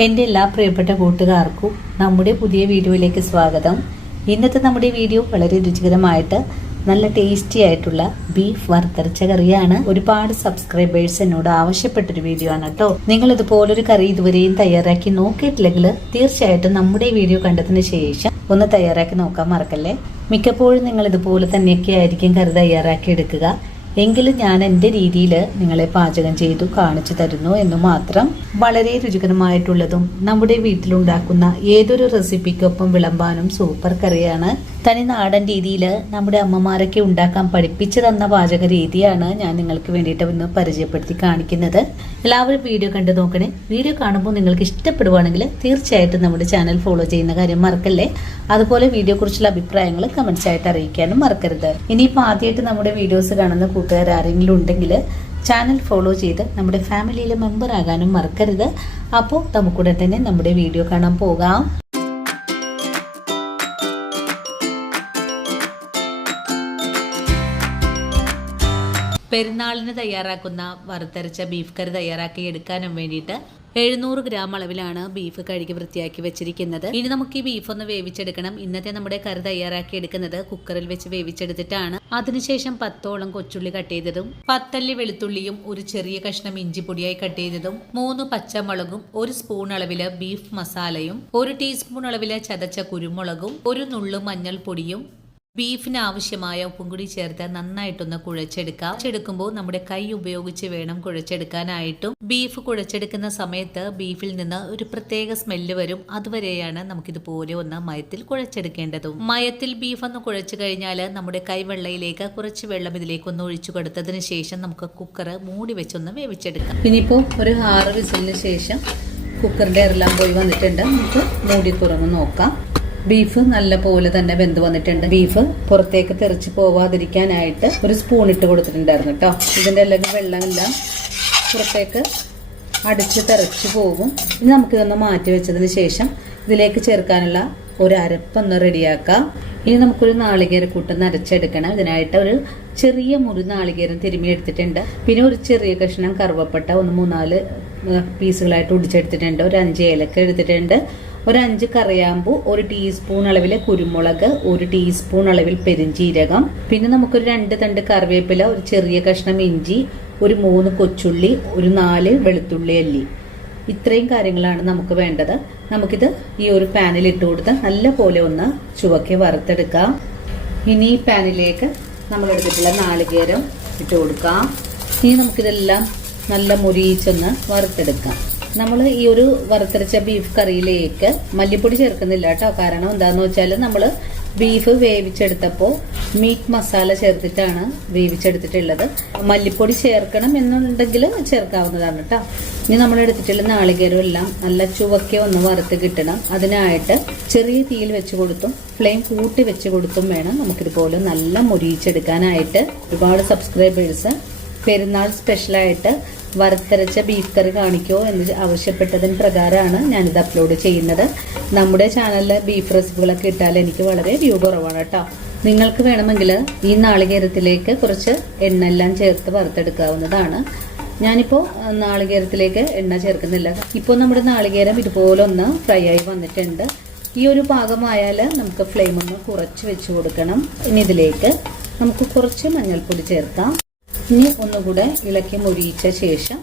എൻ്റെ എല്ലാ പ്രിയപ്പെട്ട കൂട്ടുകാർക്കും നമ്മുടെ പുതിയ വീഡിയോയിലേക്ക് സ്വാഗതം. ഇന്നത്തെ നമ്മുടെ വീഡിയോ വളരെ രുചികരമായിട്ട് നല്ല ടേസ്റ്റി ആയിട്ടുള്ള ബീഫ് വറുത്തരച്ച കറിയാണ്. ഒരുപാട് സബ്സ്ക്രൈബേഴ്സ് എന്നോട് ആവശ്യപ്പെട്ടൊരു വീഡിയോ ആണ് കേട്ടോ. നിങ്ങൾ ഇതുപോലൊരു കറി ഇതുവരെയും തയ്യാറാക്കി നോക്കിയിട്ടില്ലെങ്കിൽ തീർച്ചയായിട്ടും നമ്മുടെ വീഡിയോ കണ്ടതിന് ശേഷം ഒന്ന് തയ്യാറാക്കി നോക്കാൻ മറക്കല്ലേ. മിക്കപ്പോഴും നിങ്ങൾ ഇതുപോലെ തന്നെയൊക്കെ ആയിരിക്കും കറി തയ്യാറാക്കി എടുക്കുക. എങ്കിലും ഞാൻ എൻ്റെ രീതിയിൽ നിങ്ങളെ പാചകം ചെയ്തു കാണിച്ചു തരുന്നു എന്ന് മാത്രം. വളരെ രുചികരമായിട്ടുള്ളതും നമ്മുടെ വീട്ടിലുണ്ടാക്കുന്ന ഏതൊരു റെസിപ്പിക്കൊപ്പം വിളമ്പാനും സൂപ്പർ കറിയാണ്. തനി നാടൻ രീതിയിൽ നമ്മുടെ അമ്മമാരൊക്കെ ഉണ്ടാക്കാൻ പഠിപ്പിച്ചു തന്ന പാചക രീതിയാണ് ഞാൻ നിങ്ങൾക്ക് വേണ്ടിയിട്ട് ഒന്ന് പരിചയപ്പെടുത്തി കാണിക്കുന്നത്. എല്ലാവരും വീഡിയോ കണ്ടു നോക്കണേ. വീഡിയോ കാണുമ്പോൾ നിങ്ങൾക്ക് ഇഷ്ടപ്പെടുവാണെങ്കിൽ തീർച്ചയായിട്ടും നമ്മുടെ ചാനൽ ഫോളോ ചെയ്യുന്ന കാര്യം മറക്കല്ലേ. അതുപോലെ വീഡിയോ കുറിച്ചുള്ള അഭിപ്രായങ്ങൾ കമന്റ്സ് ആയിട്ട് അറിയിക്കാനും മറക്കരുത്. ഇനിയിപ്പോൾ ആദ്യമായിട്ട് നമ്മുടെ വീഡിയോസ് കാണുന്ന കൂട്ടുകാർ ആരെങ്കിലും ഉണ്ടെങ്കിൽ ചാനൽ ഫോളോ ചെയ്ത് നമ്മുടെ ഫാമിലിയിലെ മെമ്പർ ആകാനും മറക്കരുത്. അപ്പോൾ നമുക്കുടൻ തന്നെ നമ്മുടെ വീഡിയോ കാണാൻ പോകാം. പെരുന്നാളിന് തയ്യാറാക്കുന്ന വറുത്തരച്ച ബീഫ് കറി തയ്യാറാക്കി എടുക്കാനും വേണ്ടിയിട്ട് 700 ഗ്രാം അളവിലാണ് ബീഫ് കഴുകി വൃത്തിയാക്കി വെച്ചിരിക്കുന്നത്. ഇനി നമുക്ക് ഈ ബീഫ് ഒന്ന് വേവിച്ചെടുക്കണം. ഇന്നത്തെ നമ്മുടെ കറി തയ്യാറാക്കി എടുക്കുന്നത് കുക്കറിൽ വെച്ച് വേവിച്ചെടുത്തിട്ടാണ്. അതിനുശേഷം 10ഓളം കൊച്ചുള്ളി കട്ട് ചെയ്തതും 10 അല്ലി വെളുത്തുള്ളിയും ഒരു ചെറിയ കഷ്ണം ഇഞ്ചി പൊടിയായി കട്ട് ചെയ്തതും 3 പച്ചമുളകും 1 സ്പൂൺ അളവില് ബീഫ് മസാലയും 1 ടീസ്പൂൺ അളവില് ചതച്ച കുരുമുളകും 1 നുള്ളു മഞ്ഞൾപ്പൊടിയും ബീഫിന് ആവശ്യമായ ഉപ്പും കൂടി ചേർത്ത് നന്നായിട്ടൊന്ന് കുഴച്ചെടുക്കാം. കുഴച്ചെടുക്കുമ്പോൾ നമ്മുടെ കൈ ഉപയോഗിച്ച് വേണം കുഴച്ചെടുക്കാനായിട്ടും. ബീഫ് കുഴച്ചെടുക്കുന്ന സമയത്ത് ബീഫിൽ നിന്ന് ഒരു പ്രത്യേക സ്മെല്ല് വരും. അതുവരെയാണ് നമുക്കിതുപോലെ ഒന്ന് മയത്തിൽ കുഴച്ചെടുക്കേണ്ടതും. മയത്തിൽ ബീഫ് ഒന്ന് കുഴച്ചു കഴിഞ്ഞാൽ നമ്മുടെ കൈവെള്ളയിലേക്ക് കുറച്ച് വെള്ളം ഇതിലേക്ക് ഒന്ന് ഒഴിച്ചു കൊടുത്തതിന് ശേഷം നമുക്ക് കുക്കർ മൂടി വെച്ചൊന്ന് വേവിച്ചെടുക്കാം. ഇനിയിപ്പോൾ ഒരു 6 വിസിലിന് ശേഷം കുക്കറിന്റെ എല്ലാം പോയി വന്നിട്ടുണ്ട്. നമുക്ക് മൂടി തുറന്ന് നോക്കാം. ബീഫ് നല്ല പോലെ തന്നെ വെന്ത് വന്നിട്ടുണ്ട്. ബീഫ് പുറത്തേക്ക് തെറിച്ച് പോവാതിരിക്കാനായിട്ട് ഒരു സ്പൂൺ ഇട്ട് കൊടുത്തിട്ടുണ്ടായിരുന്നു കേട്ടോ. ഇതിന്റെ എല്ലാം വെള്ളമെല്ലാം പുറത്തേക്ക് അടിച്ച് തെറിച്ച് പോകും. ഇനി നമുക്കിതൊന്ന് മാറ്റി വെച്ചതിന് ശേഷം ഇതിലേക്ക് ചേർക്കാനുള്ള ഒരു അരപ്പൊന്ന് റെഡിയാക്കാം. ഇനി നമുക്കൊരു നാളികേരക്കൂട്ടൊന്ന് അരച്ചെടുക്കണം. ഇതിനായിട്ട് ഒരു ചെറിയ മുറി നാളികേരം തിരുമ്മി എടുത്തിട്ടുണ്ട്. പിന്നെ ഒരു ചെറിയ കഷ്ണം കറുവപ്പട്ട 3-4 പീസുകളായിട്ട് ഒടിച്ചെടുത്തിട്ടുണ്ട്. ഒരു 5 ഏലക്ക എടുത്തിട്ടുണ്ട്. ഒരു 5 കറിയാമ്പൂ, 1 ടീസ്പൂൺ അളവിൽ കുരുമുളക്, 1 ടീസ്പൂൺ അളവിൽ പെരിഞ്ചീരകം, പിന്നെ നമുക്കൊരു 2 തണ്ട് കറിവേപ്പില, ഒരു ചെറിയ കഷ്ണം ഇഞ്ചി, ഒരു 3 കൊച്ചുള്ളി, ഒരു 4 വെളുത്തുള്ളി അല്ലി. ഇത്രയും കാര്യങ്ങളാണ് നമുക്ക് വേണ്ടത്. നമുക്കിത് ഈ ഒരു പാനിൽ ഇട്ട് കൊടുത്ത് നല്ല പോലെ ഒന്ന് ചുവക്കെ വറുത്തെടുക്കാം. ഇനി ഈ പാനിലേക്ക് നമ്മൾ എടുത്തിട്ടുള്ള നാളികേരം ഇട്ട് കൊടുക്കാം. ഇനി നമുക്കിതെല്ലാം നല്ല മുരിയിച്ചൊന്ന് വറുത്തെടുക്കാം. നമ്മൾ ഈ ഒരു വറുത്തരച്ച ബീഫ് കറിയിലേക്ക് മല്ലിപ്പൊടി ചേർക്കുന്നില്ല കേട്ടോ. കാരണം എന്താന്ന് വെച്ചാൽ നമ്മൾ ബീഫ് വേവിച്ചെടുത്തപ്പോൾ മീറ്റ് മസാല ചേർത്തിട്ടാണ് വേവിച്ചെടുത്തിട്ടുള്ളത്. മല്ലിപ്പൊടി ചേർക്കണം എന്നുണ്ടെങ്കിൽ ചേർക്കാവുന്നതാണ് കേട്ടോ. ഇനി നമ്മൾ എടുത്തിട്ടുള്ള നാളികേരം എല്ലാം നല്ല ചുവക്കെ ഒന്ന് വറുത്ത് കിട്ടണം. അതിനായിട്ട് ചെറിയ തീയിൽ വെച്ച് കൊടുത്തും ഫ്ലെയിം കൂട്ടി വെച്ച് കൊടുത്തും വേണം നമുക്കിതുപോലെ നല്ല മുരിയിച്ചെടുക്കാനായിട്ട്. ഒരുപാട് സബ്സ്ക്രൈബേഴ്സ് പെരുന്നാൾ സ്പെഷ്യലായിട്ട് വറുത്തരച്ച ബീഫ് കറി കാണിക്കോ എന്ന് ആവശ്യപ്പെട്ടതിന് പ്രകാരമാണ് ഞാനിത് അപ്ലോഡ് ചെയ്യുന്നത്. നമ്മുടെ ചാനലിൽ ബീഫ് റെസിപ്പികളൊക്കെ ഇട്ടാൽ എനിക്ക് വളരെ വ്യൂ കുറവാണ് കേട്ടോ. നിങ്ങൾക്ക് വേണമെങ്കിൽ ഈ നാളികേരത്തിലേക്ക് കുറച്ച് എണ്ണ എല്ലാം ചേർത്ത് വറുത്തെടുക്കാവുന്നതാണ്. ഞാനിപ്പോൾ നാളികേരത്തിലേക്ക് എണ്ണ ചേർക്കുന്നില്ല. ഇപ്പോൾ നമ്മുടെ നാളികേരം ഇതുപോലെ ഒന്ന് ഫ്രൈ ആയി വന്നിട്ടുണ്ട്. ഈ ഒരു പാകമായാൽ നമുക്ക് ഫ്ലെയിം ഒന്ന് കുറച്ച് വെച്ച് കൊടുക്കണം. ഇനി ഇതിലേക്ക് നമുക്ക് കുറച്ച് മഞ്ഞൾപ്പൊടി ചേർക്കാം. ഇനി ഒന്നുകൂടെ ഇളക്കി മുരിയിച്ച ശേഷം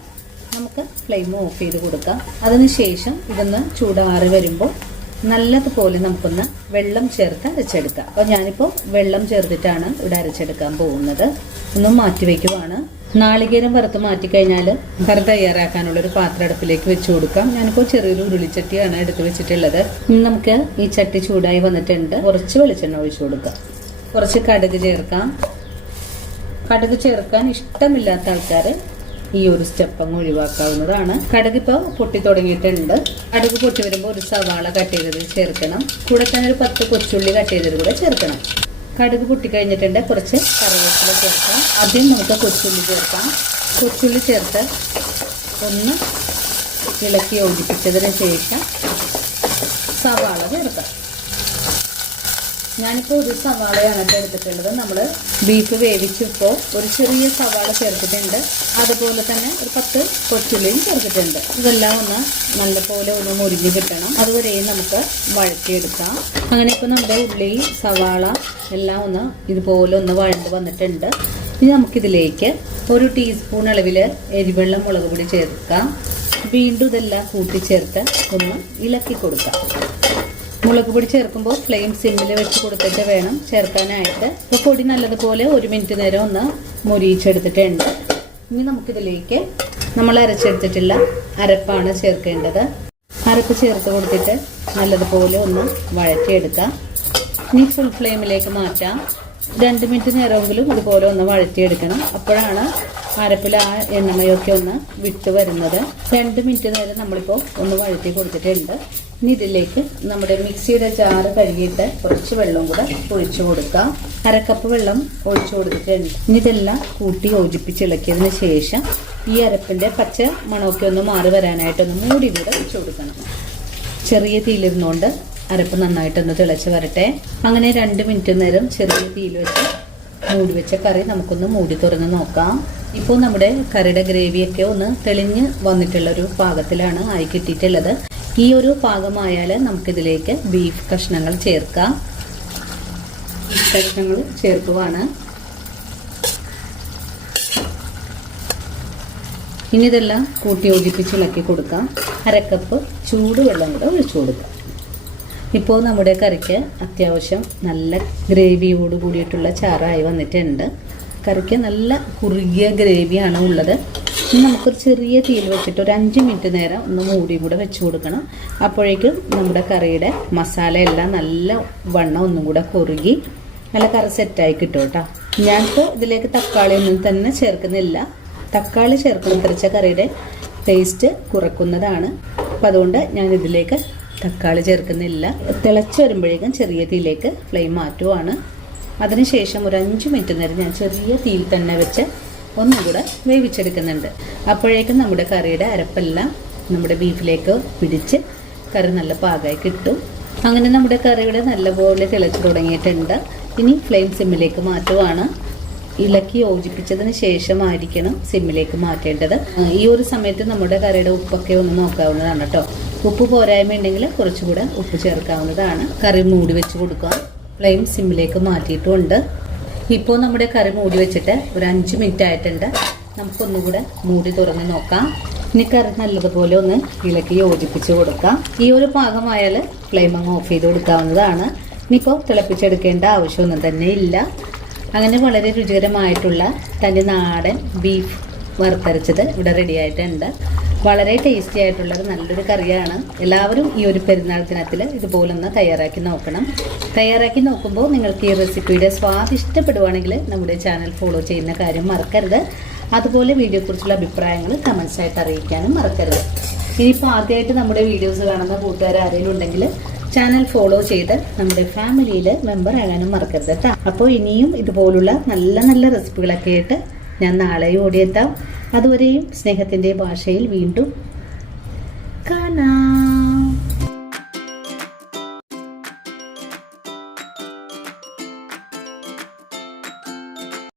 നമുക്ക് ഫ്ലെയിം ഓഫ് ചെയ്ത് കൊടുക്കാം. അതിനുശേഷം ഇതൊന്ന് ചൂടാറി വരുമ്പോൾ നല്ലതുപോലെ നമുക്കൊന്ന് വെള്ളം ചേർത്ത് അരച്ചെടുക്കാം. അപ്പോൾ ഞാനിപ്പോൾ വെള്ളം ചേർത്തിട്ടാണ് ഇവിടെ അരച്ചെടുക്കാൻ പോകുന്നത്. ഒന്ന് മാറ്റിവെക്കുവാണ്. നാളികേരം വറുത്ത് മാറ്റിക്കഴിഞ്ഞാൽ കറി തയ്യാറാക്കാനുള്ളൊരു പാത്രം അടുപ്പിലേക്ക് വെച്ച് കൊടുക്കാം. ഞാനിപ്പോൾ ചെറിയൊരു ഉരുളിച്ചട്ടിയാണ് എടുത്ത് വെച്ചിട്ടുള്ളത്. ഇനി നമുക്ക് ഈ ചട്ടി ചൂടായി വന്നിട്ടുണ്ട്. കുറച്ച് വെളിച്ചെണ്ണ ഒഴിച്ചു കൊടുക്കാം. കുറച്ച് കടുക് ചേർക്കാം. കടുക് ചേർക്കാൻ ഇഷ്ടമില്ലാത്ത ആൾക്കാർ ഈ ഒരു സ്റ്റെപ്പ് അങ്ങ് ഒഴിവാക്കാവുന്നതാണ്. കടുക് ഇപ്പോൾ പൊട്ടി തുടങ്ങിയിട്ടുണ്ട്. കടുക് പൊട്ടി വരുമ്പോൾ ഒരു സവാള കട്ട് ചെയ്തത് ചേർക്കണം. കൂടെ തന്നെ ഒരു 10 കൊച്ചുള്ളി കട്ട് ചെയ്തത് കൂടെ ചേർക്കണം. കടുക് പൊട്ടിക്കഴിഞ്ഞിട്ടുണ്ട്. കുറച്ച് കറിവേപ്പില ചേർക്കാം. ആദ്യം നമുക്ക് കൊച്ചുള്ളി ചേർക്കാം. കൊച്ചുള്ളി ചേർത്ത് ഒന്ന് ഇളക്കി യോജിപ്പിച്ചതിന് ശേഷം സവാള ചേർക്കാം. ഞാനിപ്പോൾ ഒരു സവാളയാണ് എടുത്തിട്ടുള്ളത്. നമ്മൾ ബീഫ് വേവിച്ചപ്പോൾ ഒരു ചെറിയ സവാള ചേർത്തിട്ടുണ്ട്. അതുപോലെ തന്നെ ഒരു 10 കൊച്ചുള്ളിയും ചേർത്തിട്ടുണ്ട്. ഇതെല്ലാം ഒന്ന് നല്ലപോലെ ഒന്ന് മുരിഞ്ഞ് കിട്ടണം. അതുവരെയും നമുക്ക് വഴറ്റിയെടുക്കാം. അങ്ങനെ ഇപ്പോൾ നമ്മുടെ ഉള്ളി, സവാള എല്ലാം ഒന്ന് ഇതുപോലെ ഒന്ന് വഴണ്ട് വന്നിട്ടുണ്ട്. ഇനി നമുക്കിതിലേക്ക് 1 ടീസ്പൂൺ അളവിൽ എരിവെള്ള മുളക് പൊടി ചേർക്കാം. വീണ്ടും ഇതെല്ലാം കൂട്ടിച്ചേർത്ത് ഒന്ന് ഇളക്കി കൊടുക്കാം. മുളക് പൊടി ചേർക്കുമ്പോൾ ഫ്ലെയിം സിമ്മിൽ വെച്ച് കൊടുത്തിട്ട് വേണം ചേർക്കാനായിട്ട്. ഇപ്പോൾ പൊടി നല്ലതുപോലെ 1 മിനിറ്റ് നേരം ഒന്ന് മൊരിയിച്ചെടുത്തിട്ടുണ്ട്. ഇനി നമുക്കിതിലേക്ക് നമ്മൾ അരച്ചെടുത്തിട്ടുള്ള അരപ്പാണ് ചേർക്കേണ്ടത്. അരപ്പ് ചേർത്ത് കൊടുത്തിട്ട് നല്ലതുപോലെ ഒന്ന് വഴറ്റിയെടുക്കാം. ഇനി ഫുൾ ഫ്ലെയിമിലേക്ക് മാറ്റാം. 2 മിനിറ്റ് നേരമെങ്കിലും ഇതുപോലെ ഒന്ന് വഴറ്റിയെടുക്കണം. അപ്പോഴാണ് അരപ്പിൽ ആ എണ്ണമയൊക്കെ ഒന്ന് വിട്ട് വരുന്നത്. 2 മിനിറ്റ് നേരം നമ്മളിപ്പോൾ ഒന്ന് വഴറ്റി കൊടുത്തിട്ടുണ്ട്. ഇനി ഇതിലേക്ക് നമ്മുടെ മിക്സിയുടെ ജാറ് കഴുകിയിട്ട് കുറച്ച് വെള്ളം കൂടെ ഒഴിച്ചു കൊടുക്കാം. 1/2 കപ്പ് വെള്ളം ഒഴിച്ചു കൊടുത്തിട്ടുണ്ട്. ഇനി ഇതെല്ലാം കൂട്ടി യോജിപ്പിച്ചിളക്കിയതിന് ശേഷം ഈ അരപ്പിൻ്റെ പച്ച മണമൊക്കെ ഒന്ന് മാറി വരാനായിട്ടൊന്ന് മൂടി കൂടെ ഒഴിച്ചു കൊടുക്കണം. ചെറിയ തീയിലിരുന്നുകൊണ്ട് അരപ്പ് നന്നായിട്ടൊന്ന് തിളച്ച് വരട്ടെ. അങ്ങനെ 2 മിനിറ്റ് നേരം ചെറിയ തീയിൽ വെച്ച് മൂടി വെച്ച കറി നമുക്കൊന്ന് മൂടി തുറന്ന് നോക്കാം. ഇപ്പോൾ നമ്മുടെ കറിയുടെ ഗ്രേവിയൊക്കെ ഒന്ന് തെളിഞ്ഞ് വന്നിട്ടുള്ളൊരു പാകത്തിലാണ് ആയി കിട്ടിയിട്ടുള്ളത്. ഈ ഒരു പാകമായാൽ നമുക്കിതിലേക്ക് ബീഫ് കഷ്ണങ്ങൾ ചേർക്കാം. ബീഫ് കഷ്ണങ്ങൾ ചേർക്കുവാണ്. ഇനി ഇതെല്ലാം കൂട്ടി യോജിപ്പിച്ച് ഇളക്കി കൊടുക്കാം. 1/2 കപ്പ് ചൂടുവെള്ളം കൂടെ ഒഴിച്ചു കൊടുക്കാം. ഇപ്പോൾ നമ്മുടെ കറിക്ക് അത്യാവശ്യം നല്ല ഗ്രേവിയോട് കൂടിയിട്ടുള്ള ചാറായി വന്നിട്ടുണ്ട്. കറിക്ക് നല്ല കുറുകിയ ഗ്രേവിയാണ് ഉള്ളത്. ഇനി നമുക്കൊരു ചെറിയ തീയിൽ വെച്ചിട്ട് ഒരു 5 മിനിറ്റ് നേരം ഒന്ന് മൂടിയും കൂടെ വെച്ച് കൊടുക്കണം. അപ്പോഴേക്കും നമ്മുടെ കറിയുടെ മസാല എല്ലാം നല്ല വണ്ണം ഒന്നും കൂടെ കുറുകി നല്ല കറി സെറ്റായി കിട്ടും കേട്ടോ. ഞാനിപ്പോൾ ഇതിലേക്ക് തക്കാളി ഒന്നും തന്നെ ചേർക്കുന്നില്ല. തക്കാളി ചേർക്കുന്ന കറിയുടെ ടേസ്റ്റ് കുറക്കുന്നതാണ്. അപ്പം അതുകൊണ്ട് ഞാൻ ഇതിലേക്ക് തക്കാളി ചേർക്കുന്നില്ല. തിളച്ച് വരുമ്പോഴേക്കും ചെറിയ തീയിലേക്ക് ഫ്ലെയിം മാറ്റുവാണ്. അതിനുശേഷം ഒരു 5 മിനിറ്റ് നേരം ഞാൻ ചെറിയ തീയിൽ തന്നെ വെച്ച് ഒന്നും കൂടെ വേവിച്ചെടുക്കുന്നുണ്ട്. അപ്പോഴേക്കും നമ്മുടെ കറിയുടെ അരപ്പെല്ലാം നമ്മുടെ ബീഫിലേക്ക് പിടിച്ച് കറി നല്ല പാകമായി കിട്ടും. അങ്ങനെ നമ്മുടെ കറിയുടെ നല്ലപോലെ തിളച്ച് തുടങ്ങിയിട്ടുണ്ട്. ഇനി ഫ്ലെയിം സിമ്മിലേക്ക് മാറ്റുവാണ്. ഇളക്കി യോജിപ്പിച്ചതിന് ശേഷമായിരിക്കണം സിമ്മിലേക്ക് മാറ്റേണ്ടത്. ഈ ഒരു സമയത്ത് നമ്മുടെ കറിയുടെ ഉപ്പൊക്കെ ഒന്ന് നോക്കാവുന്നതാണ് കേട്ടോ. ഉപ്പ് പോരായ്മ ഉണ്ടെങ്കിൽ കുറച്ചുകൂടെ ഉപ്പ് ചേർക്കാവുന്നതാണ്. കറി മൂടി വെച്ച് കൊടുക്കാം. ഫ്ലെയിം സിമ്മിലേക്ക് മാറ്റിയിട്ടുമുണ്ട്. ഇപ്പോൾ നമ്മുടെ കറി മൂടി വെച്ചിട്ട് ഒരു 5 മിനിറ്റ് ആയിട്ടുണ്ട്. നമുക്കൊന്നുകൂടെ മൂടി തുറന്ന് നോക്കാം. ഇനി കറി നല്ലതുപോലെ ഒന്ന് ഇളക്കി യോജിപ്പിച്ച് കൊടുക്കാം. ഈ ഒരു പാകമായാൽ ഫ്ലെയിം അങ്ങ് ഓഫ് ചെയ്ത് കൊടുക്കാവുന്നതാണ്. ഇനിയിപ്പോൾ തിളപ്പിച്ചെടുക്കേണ്ട ആവശ്യമൊന്നും തന്നെ ഇല്ല. അങ്ങനെ വളരെ രുചികരമായിട്ടുള്ള തനി നാടൻ ബീഫ് വറുത്തരച്ചത് ഇവിടെ റെഡി ആയിട്ടുണ്ട്. വളരെ ടേസ്റ്റി ആയിട്ടുള്ളത് നല്ലൊരു കറിയാണ്. എല്ലാവരും ഈ ഒരു പെരുന്നാൾ ദിനത്തിൽ ഇതുപോലൊന്ന് തയ്യാറാക്കി നോക്കണം. തയ്യാറാക്കി നോക്കുമ്പോൾ നിങ്ങൾക്ക് ഈ റെസിപ്പിയുടെ സ്വാദ് ഇഷ്ടപ്പെടുവാണെങ്കിൽ നമ്മുടെ ചാനൽ ഫോളോ ചെയ്യുന്ന കാര്യം മറക്കരുത്. അതുപോലെ വീഡിയോയെക്കുറിച്ചുള്ള അഭിപ്രായങ്ങൾ കമൻസ് ആയിട്ട് അറിയിക്കാനും മറക്കരുത്. ഇനിയിപ്പോൾ ആദ്യമായിട്ട് നമ്മുടെ വീഡിയോസ് കാണുന്ന കൂട്ടുകാർ ആരെങ്കിലും ഉണ്ടെങ്കിൽ ചാനൽ ഫോളോ ചെയ്ത് നമ്മുടെ ഫാമിലിയിൽ മെമ്പർ ആകാനും മറക്കരുത് കേട്ടോ. അപ്പോൾ ഇനിയും ഇതുപോലുള്ള നല്ല നല്ല റെസിപ്പികളൊക്കെ ആയിട്ട് ഞാൻ നാളെയും ഓടിയെത്താം. അതുവരെയും സ്നേഹത്തിൻ്റെ ഭാഷയിൽ വീണ്ടും കാണാം.